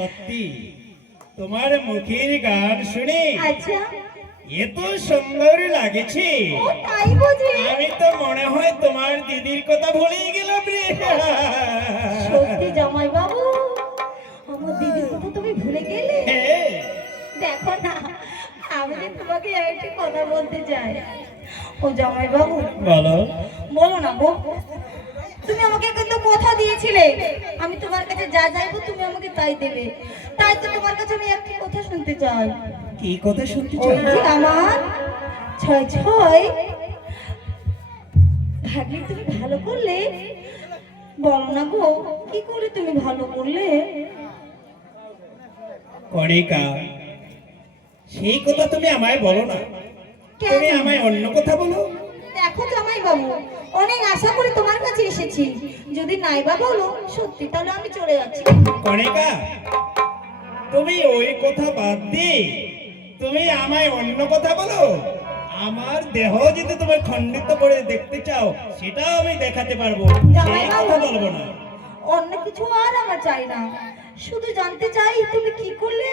সত্যি। তোমার মুখের গান শুনে আচ্ছা। এত সুন্দর লাগেছে। আমি তো মনে হয় তোমার দিদির কথা ভুলেই গেলাম রে। সত্যি জামাই বাবু আমার দিদির কথা তুমি ভুলে গেলে? দেখো না আমি যে তোমাকে একটি কথা বলতে চাই। ও জামাই বাবু বলো। বলো না বউ। তুমি আমাকে কিন্তু কথা দিয়েছিলে। আমি তোমার কাছে যা যাইবো তুমি আমাকে তাই দেবে। তাই তো তোমার কাছে আমি একটা কথা শুনতে চাই। কি কথা শুনতে যে আমার ছয় ছয়। ভাগ্নে তুমি ভালো করলে? বলো না গো কি করে তুমি ভালো করলে? কণিকা সেই কথা তুমি আমায় বলো না? তুমি আমায় অন্য কথা বলো। দেখো জামাই বাবু অনেক আশা করে তোমার কাছে এসেছি। যদি নাইবা বলো সত্যি তাহলে আমি চলে যাচ্ছি। কণিকা তুমি ওই কথা বাদ দিয়ে তুমি আমায় অন্য কথা বলো। আমার দেহ যদি তুমি খণ্ডিত করে দেখতে চাও সেটাও আমি দেখাতে পারব। সেই কথা বলব না। অন্য কিছু আর আমার চাই না। শুধু জানতে চাই তুমি কি করলে?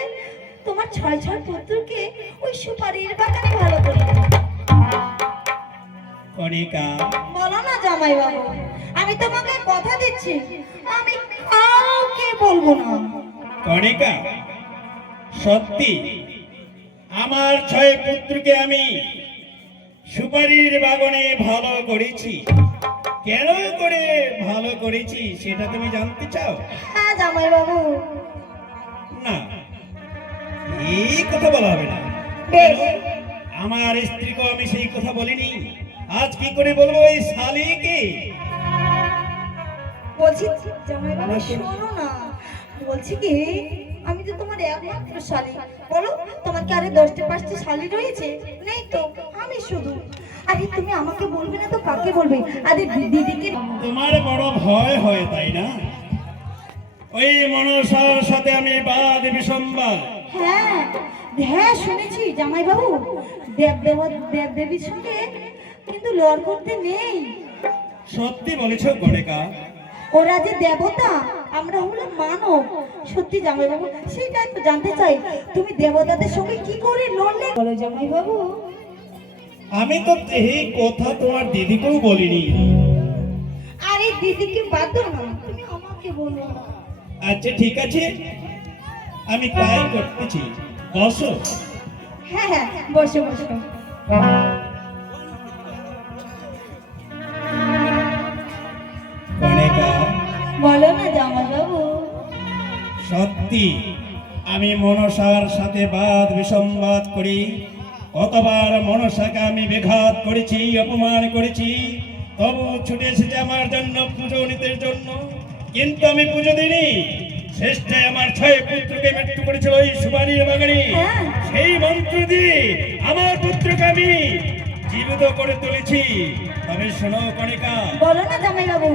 তোমার ছয় ছয় পুত্রকে ওই সুপারির বাগানে ভালো করলে কণিকা। বলো না জামাই বাবু আমি তোমাকে কথা দিচ্ছি আমি কাউকে বলব না। কণিকা সত্যি আমার ছয় পুত্রকে আমি সুপারির বাগানে ভালো করেছি। কেন করে ভালো করেছি সেটা তুমি জানতে চাও? হ্যাঁ জামাই বাবু না এই কথা বলা হবে না। আমার স্ত্রীকে আমি সেই কথা বলিনি। আজ কি করে বলব এই শালিকে বলছি জামাই বাবু শোনো না। বলছি কি আমি তো তোমার একমাত্র শালি। বলো তোমার কি আরে দশটা পাঁচটা শালি রয়েছে? নেই তো আমি শুধু। আরে তুমি আমাকে বলবে না তো কাকে বলবে? আরে দিদিকে তোমার বড় ভয় হয় তাই না? ওই মনসার সাথে আমি বাদ বিসম্বাদ। হ্যাঁ হ্যাঁ শুনেছি জামাই বাবু। দেব দেব দেব দেবীর সঙ্গে লড় করতে নেই। সত্যি বলেছ গণেকা। ওরা যে দেবতা আমরা হলাম মানব। সত্যি জামাই বাবু সেটাই তো জানতে চাই তুমি দেবতাদের সঙ্গে কি করে লড়লে? বলো জামাই বাবু আমি তো এই কথা তোমার দিদিকেও বলিনি। আরে দিদিকে বাদ দাও না তুমি আমাকে বলো। আচ্ছা ঠিক আছে। আমি তাই করতেছি। বসো। হ্যাঁ হ্যাঁ বসো বসো। সত্যি আমি মনসার সাথে বাদ বিসম্বাদ করি কতবার মনসাকে আমি বেঘাত করেছি অপমান করেছি তবু ছুটে এসেছে আমার জন্য পুজো নিতে জন্য। কিন্তু আমি পুজো দিইনি। শেষে আমার ছয় পুত্রকে মৃত্যু করেছিল ওই সুবানির বাগানে। হ্যাঁ। সেই মন্ত্র দিয়ে আমার পুত্রকে আমি জীবিত করে তুলেছি। তবে শোনো কণিকা। বলো না জামাই বাবু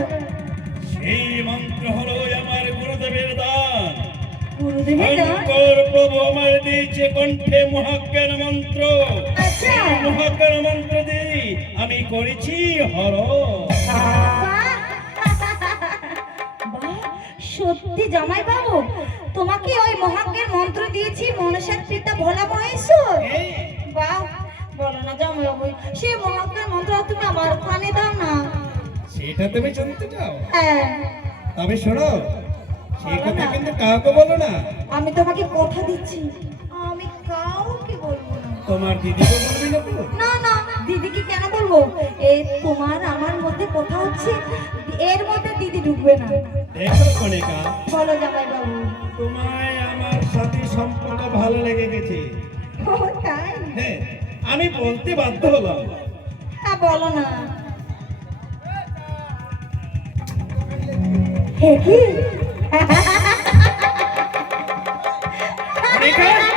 সেই মন্ত্র হলো আমার গুরুদেবের দান। শঙ্কর প্রভু আমার দিয়েছে কণ্ঠে মহাজ্ঞান মন্ত্র। আচ্ছা। মহাজ্ঞান মন্ত্র আমি করেছি হর! সত্যি জামাই বাবু তোমাকে ওই মহাজ্ঞের মন্ত্র দিয়েছি মনসার পিতা ভোলা মহেশ্বর। বলো না জামাই বাবু সেই মহাজ্ঞের মন্ত্র তুমি আমার কানে দাও না। সেটা তুমি জানতে চাও? হ্যাঁ। তবে শোনো সেই কথা? কিন্তু কাউকে বলো না। আমি তোমাকে কথা দিচ্ছি। আমি কাউকে বলব না। তোমার দিদিকে বলবি না না না দিদিকে কেন বলব? এই তোমার আমার মধ্যে কথা হচ্ছে এর মধ্যে দিদি ঢুকবে না। দেখো কণিকা। বলো জামাই বাবু তোমায় আমার সাথে সম্পর্ক ভালো লেগে গেছে। ও তাই? হ্যাঁ আমি বলতে বাধ্য হলাম। হ্যাঁ বলো না। হে কি? কণিকা এই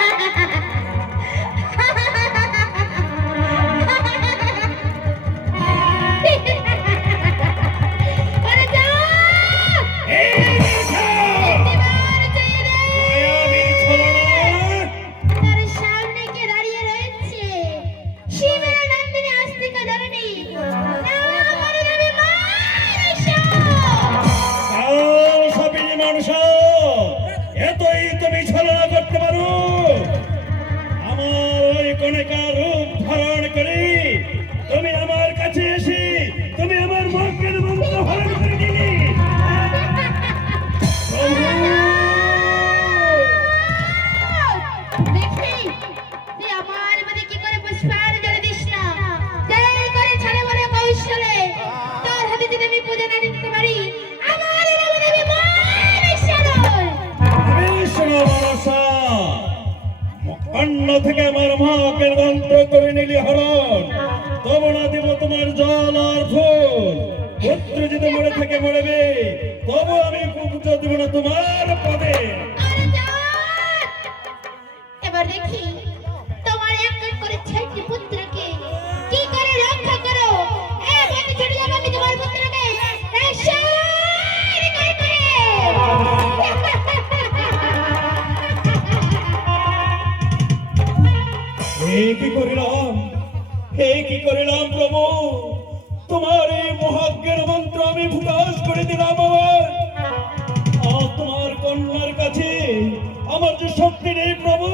থেকে আমার মাকে মন্ত্র করে নিলি হরণ। তবু না দেব তোমার জল আর ফুল। পুত্র যদি মরে থেকে মরবে, তবু আমি পুত্র দেব না তোমার কি করিলাম? হে কি করিলাম প্রভু? তোমার এই মহাজ্ঞের মন্ত্র আমি প্রকাশ করে দিলাম আমার। তোমার কন্যার কাছে আমার যে শক্তি নেই প্রভু